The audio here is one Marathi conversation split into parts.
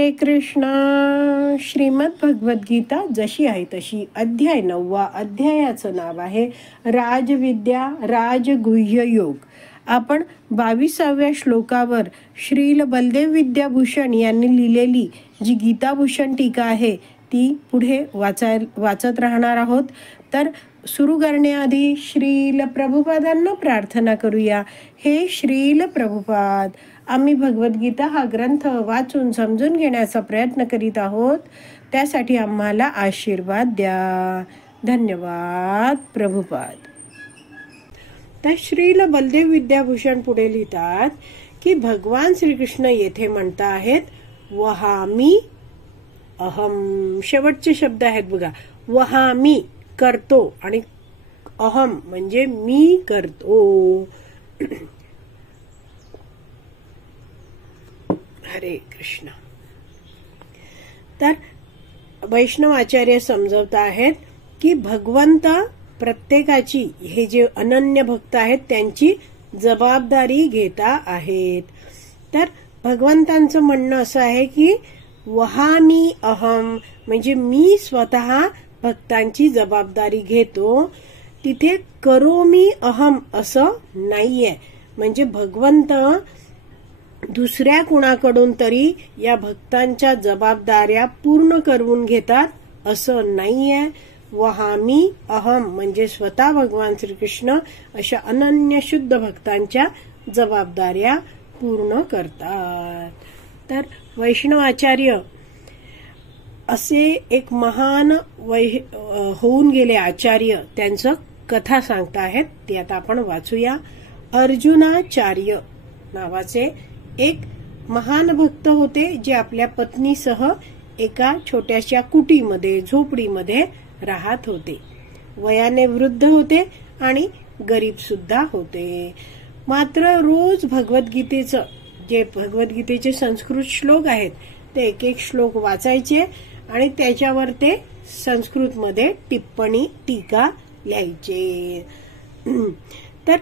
हरे कृष्णा. श्रीमद भगवद्गीता जशी आहे तशी, अध्याय 9. अध्यायाचं नाव आहे राजविद्या राजगुह्य योग. आपण 22व्या श्लोकावर श्रील बलदेव विद्याभूषण यांनी लिहिलेली जी गीताभूषण टीका आहे ती पुढे वाचत राहणार आहोत. तर सुरू करण्याआधी श्रील प्रभुपादांना प्रार्थना करूया. हे श्रील प्रभुपाद, आम्ही भगवद्गीता हा ग्रंथ वाचून समजून घेण्याचा प्रयत्न करीत आहोत. त्यासाठी आम्हाला आशीर्वाद द्या. धन्यवाद प्रभुपाद. तर श्रील बलदेव विद्याभूषण पुढे लिहितात की भगवान श्रीकृष्ण येथे म्हणता आहेत वहामी अहम. शेवटचे शब्द आहेत बघा. वहामी करतो आणि अहम म्हणजे मी करतो. हरे कृष्ण. तर वैष्णव आचार्य समजवत आहेत की भगवंत प्रत्येकाची, हे जे अनन्य भक्त आहेत त्यांची जबाबदारी घेता आहेत. तर भगवंतांचं म्हणणं असं आहे की वहामी अहम म्हणजे मी स्वतः भक्तांची जबाबदारी घेतो. तिथे करोमी अहम असं नाहीये. म्हणजे भगवंत दुसऱ्या कुणाकडून तरी या भक्तांच्या जबाबदाऱ्या पूर्ण करून घेतात असं नाहीये. वहामी अहम म्हणजे स्वतः भगवान श्रीकृष्ण अशा अनन्य शुद्ध भक्तांच्या जबाबदाऱ्या पूर्ण करतात. तर वैष्णवाचार्य असे एक महान होऊन गेले आचार्य, त्यांचं कथा सांगता आहेत ती आता आपण वाचूया. अर्जुनाचार्य नावाचे एक महान भक्त होते जे आपल्या पत्नीसह एका छोट्याशा कुटीमध्ये, झोपडीमध्ये राहत होते. वयाने वृद्ध होते आणि गरीब सुद्धा होते. मात्र रोज भगवद्गीतेचे संस्कृत श्लोक आहेत ते एक एक श्लोक वाचायचे आणि त्याच्यावर ते संस्कृतमध्ये टिप्पणी टीका लिहायचे. तर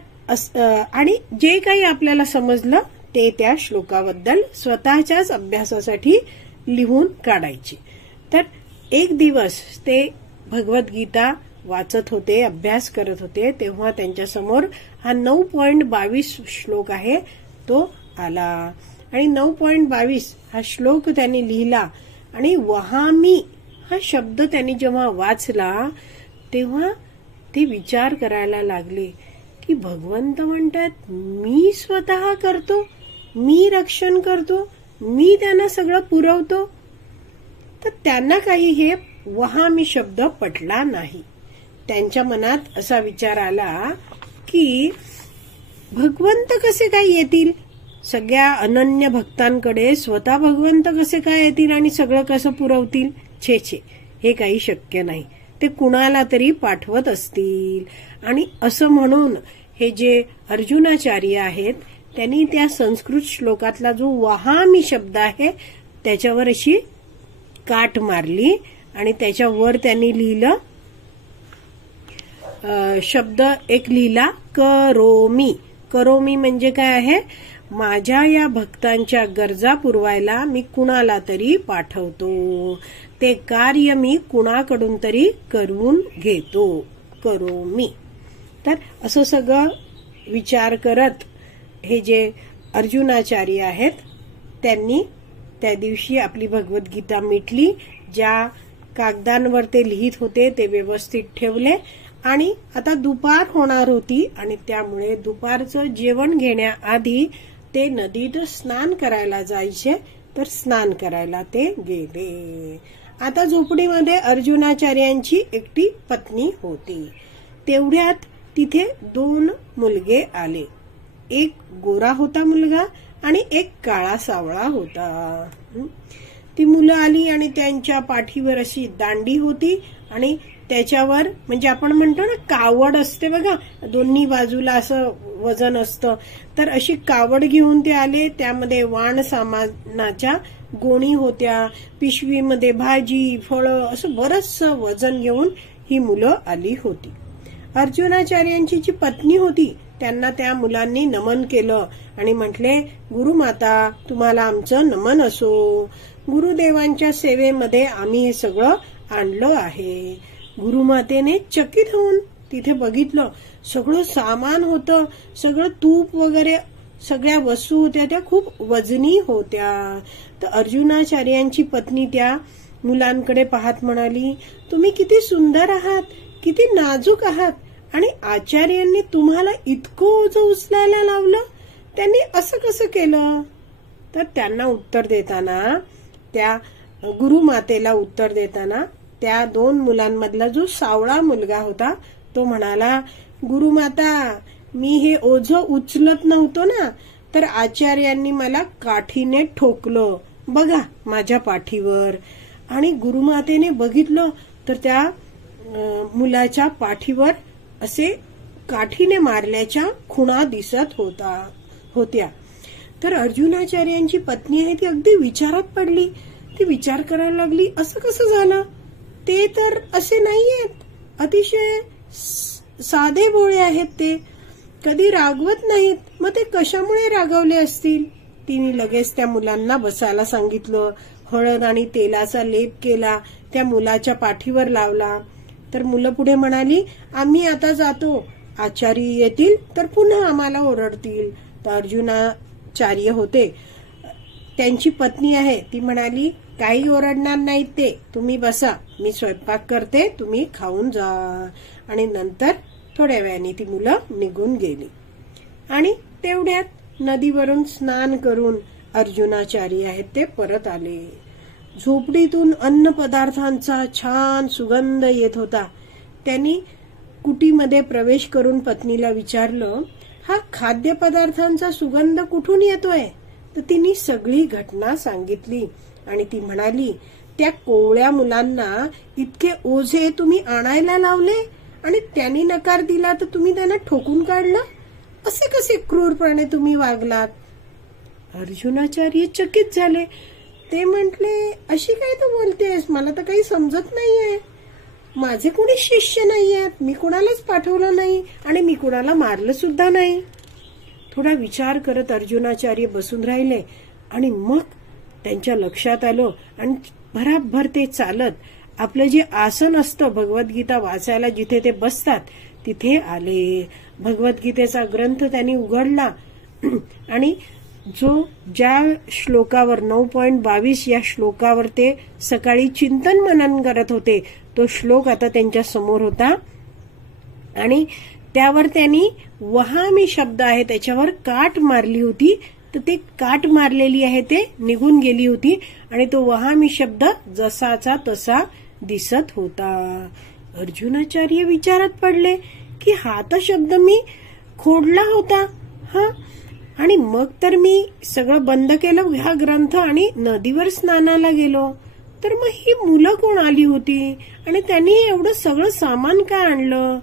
आणि जे काही आपल्याला समजलं ते त्या श्लोकाबद्दल स्वतःच्याच अभ्यासासाठी लिहून काढायचे. तर एक दिवस ते भगवद्गीता वाचत होते, अभ्यास करत होते, तेव्हा त्यांच्या समोर हा 9.22 श्लोक आहे तो आला आणि 9.22 हा श्लोक त्यांनी लिहिला. आणि वहामी हा शब्द त्यांनी जेव्हा वाचला तेव्हा ते विचार करायला लागले की भगवंत म्हणतात मी स्वतः करतो, मी रक्षण करतो, मी त्यांना सगळं पुरवतो. तर त्यांना काही हे वहामी शब्द पटला नाही. त्यांच्या मनात असा विचार आला की भगवंत कसे काय येतील सगळ्या अनन्य भक्तांकडे, स्वतः भगवंत कसे काय येतील आणि सगळं कसं पुरवतील. छे छे, हे काही शक्य नाही. ते कुणाला तरी पाठवत असतील. आणि असं म्हणून हे जे अर्जुनाचार्य आहेत त्यांनी त्या संस्कृत श्लोकातला जो वहामी शब्द आहे त्याच्यावर अशी काट मारली आणि त्याच्यावर त्यांनी लिहिलं शब्द एक लिहिला करोमी. करोमी म्हणजे काय आहे, माझ्या या भक्तांच्या गरजा पुरवायला मी कुणाला तरी पाठवतो, ते कार्य मी कुणाकडून तरी करून घेतो, करोमी. तर असं सगळं विचार करत हे जे अर्जुनाचार्य आहेत त्यांनी त्या दिवशी आपली भगवद्गीता मिटली. ज्या कागदांवर ते लिहित होते ते व्यवस्थित ठेवले आणि आता दुपार होणार होती आणि त्यामुळे दुपारचं जेवण घेण्याआधी ते नदीत स्नान करायला जायचे. तर स्नान करायला ते गेले. आता झोपडीमध्ये अर्जुनाचार्यांची एकटी पत्नी होती. तेवढ्यात तिथे 2 मुलगे आले. एक गोरा होता मुलगा आणि एक काळा सावळा होता. ती मुलं आली आणि त्यांच्या पाठीवर अशी दांडी होती आणि त्याच्यावर म्हणजे आपण म्हणतो ना कावड असते बघा, दोन्ही बाजूला असं वजन असतं. तर अशी कावड घेऊन ते आले. त्यामध्ये वाण सामानाच्या गोणी होत्या, पिशवीमध्ये भाजी फळं असं बरचसं वजन घेऊन ही मुलं आली होती. अर्जुनाचार्यांची जी पत्नी होती त्यांना त्या मुलांनी नमन केलं आणि म्हटले, गुरुमाता तुम्हाला आमचं नमन असो. गुरुदेवांच्या सेवेमध्ये आम्ही हे सगळं आणलं आहे. गुरुमातेने चकित होऊन तिथे बघितलं, सगळं सामान होतं, सगळं तूप वगैरे सगळ्या वस्तू होत्या त्या खूप वजनी होत्या. तर अर्जुनाचार्यांची पत्नी त्या मुलांकडे पाहत म्हणाली, तुम्ही किती सुंदर आहात, किती नाजूक आहात, आणि आचार्यांनी तुम्हाला इतकं ओझं उचलायला लावलं, त्यांनी असं कसं केलं? तर त्यांना उत्तर देताना, त्या गुरुमातेला उत्तर देताना त्या 2 मुलांमधला जो सावळा मुलगा होता तो म्हणाला, गुरुमाता मी हे ओझं उचलत नव्हतो ना, तर आचार्यांनी मला काठीने ठोकलं बघा माझ्या पाठीवर. आणि गुरुमातेने बघितलं तर त्या मुलाच्या पाठीवर असे काठीने मारल्याच्या खुणा दिसत होत्या. तर अर्जुनाचार्यांची पत्नी आहे ती अगदी विचारात पडली. ती विचार करायला लागली, असं कसं झालं? ते तर असे नाहीयेत, अतिशय साधे भोळे आहेत, ते कधी रागवत नाहीत, मग ते कशामुळे रागवले असतील? तिने लगेच त्या मुलांना बसायला सांगितलं, हळद आणि तेलाचा लेप केला, त्या मुलाच्या पाठीवर लावला. तर मुलं पुढे म्हणाली, आम्ही आता जातो, आचार्य येतील तर पुन्हा आम्हाला ओरडतील. तर अर्जुनाचार्य होते, त्यांची पत्नी आहे, ती म्हणाली, काही ओरडणार नाहीत ते, तुम्ही बसा, मी स्वयंपाक करते, तुम्ही खाऊन जा. आणि नंतर थोड्या वेळाने ती मुलं निघून गेली. आणि तेवढ्यात नदीवरून स्नान करून अर्जुनाचार्य आहेत ते परत आले. झोपडीतून अन्न पदार्थांचा छान सुगंध येत होता. त्यांनी कुटीमध्ये प्रवेश करून पत्नीला विचारलं, हा खाद्यपदार्थांचा सुगंध कुठून येतोय? तर तिने सगळी घटना सांगितली आणि ती म्हणाली, त्या कोवळ्या मुलांना इतके ओझे तुम्ही आणायला लावले आणि त्यांनी नकार दिला तर तुम्ही त्यांना ठोकून काढलं, असे कसे क्रूरपणे तुम्ही वागलात? अर्जुनाचार्य चकित झाले. ते म्हटले, अशी काय तू बोलतेस, मला तर काही समजत नाहीये, माझे कोणी शिष्य नाहीयेत, मी कुणालाच पाठवलं नाही आणि मी कुणाला मारलं सुद्धा नाही. थोडा विचार करत अर्जुनाचार्य बसून राहिले आणि मग त्यांच्या लक्षात आलं आणि भराभर ते चालत आपलं जे आसन असतं भगवद्गीता वाचायला जिथे ते बसतात तिथे आले. भगवद्गीतेचा ग्रंथ त्यांनी उघडला आणि ज्या श्लोकावर 9.22 या श्लोकावर ते सकाळी चिंतन मनन करत होते तो श्लोक आता त्यांच्या समोर होता आणि त्यावर त्यांनी वहामी शब्द आहे त्याच्यावर काट मारली होती. तर ते काट मारलेली आहे ते निघून गेली होती आणि तो वहामी शब्द जसाचा तसा दिसत होता. अर्जुनाचार्य विचारात पडले की हा तर शब्द मी खोडला होता. आणि मग तर मी सगळं बंद केलं हा ग्रंथ आणि नदीवर स्नानाला गेलो. तर मग ही मुलं कोण आली होती आणि त्यांनी एवढं सगळं सामान का आणलं?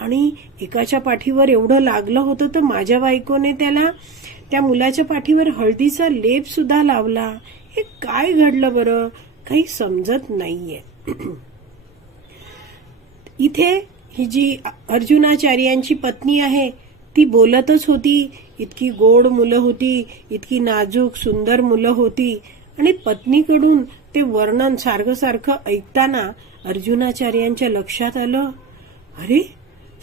आणि एकाच्या पाठीवर एवढं लागलं होतं तर माझ्या बायकोने त्या मुलाच्या पाठीवर हळदीचा लेप सुद्धा लावला. हे काय घडलं बरं? काही समजत नाहीये. इथे ही जी अर्जुनाचार्यांची पत्नी आहे ती बोलतच होती. इतकी गोड मुलं होती, इतकी नाजूक सुंदर मुलं होती आणि पत्नीकडून ते वर्णन सारखं ऐकताना अर्जुनाचार्यांच्या लक्षात आलं, अरे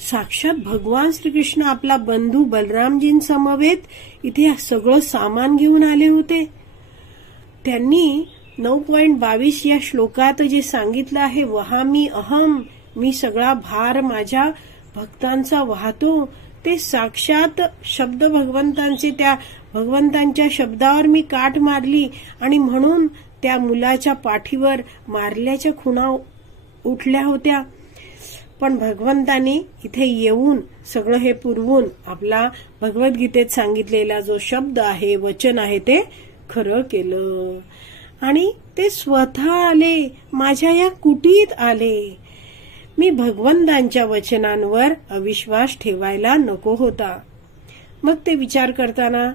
साक्षात भगवान श्रीकृष्ण आपला बंधू बलरामजींसमवेत इथे सगळं सामान घेऊन आले होते. त्यांनी 9.22 या श्लोकात जे सांगितलं आहे वहामी अहम, मी सगळा भार माझ्या भक्तांचा वाहतो, ते साक्षात शब्द भगवंतांचे, त्या भगवंतांच्या शब्दावर मी काठ मारली आणि म्हणून त्या मुलाच्या पाठीवर मारल्याच्या खुणा उठल्या होत्या. पण भगवंतांनी इथे येऊन सगळं हे पुरवून आपला भगवद्गीतेत सांगितलेला जो शब्द आहे वचन आहे ते खरं केलं आणि ते स्वतः आले, माझ्या या कुटीत आले. मी भगवंतांच्या वचनांवर अविश्वास ठेवायला नको होता. मग ते विचार करताना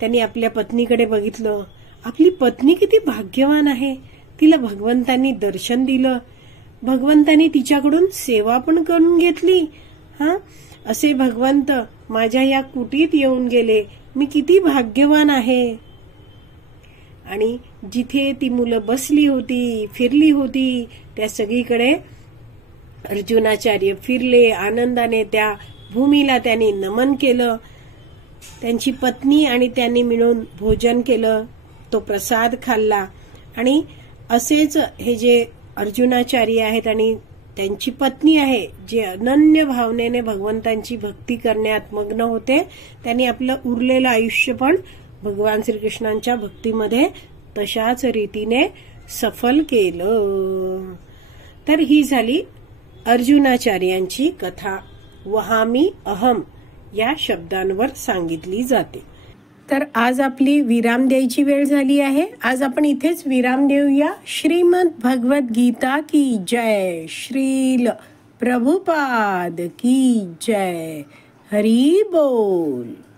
त्यांनी आपल्या पत्नीकडे बघितलं. आपली पत्नी किती भाग्यवान आहे, तिला भगवंतांनी दर्शन दिलं, भगवंतांनी तिच्याकडून सेवा पण करून घेतली. असे भगवंत माझ्या या कुटीत येऊन गेले, मी किती भाग्यवान आहे. आणि जिथे ती मुलं बसली होती, फिरली होती, त्या सगळीकडे अर्जुनाचार्य फिरले. आनंदाने त्या भूमीला त्यांनी नमन केलं. त्यांची पत्नी आणि त्यांनी मिळून भोजन केलं, तो प्रसाद खाल्ला. आणि असेच हे जे अर्जुनाचार्य आहेत आणि त्यांची पत्नी आहे, जे अनन्य भावनेने भगवंतांची भक्ती करण्यात मग्न होते, त्यांनी आपलं उरलेलं आयुष्य पण भगवान श्रीकृष्णांच्या भक्तीमध्ये तशाच रीतीने सफल केलं. तर ही झाली अर्जुनाचार्यांची कथा. वहामी अहम या शब्दांवर सांगितली जाते. तर आज आपली विराम द्यायची वेळ झाली आहे. आज आपण इथेच विराम देऊया. श्रीमद भगवत गीता की जय. श्रील प्रभुपाद की जय. हरी बोल.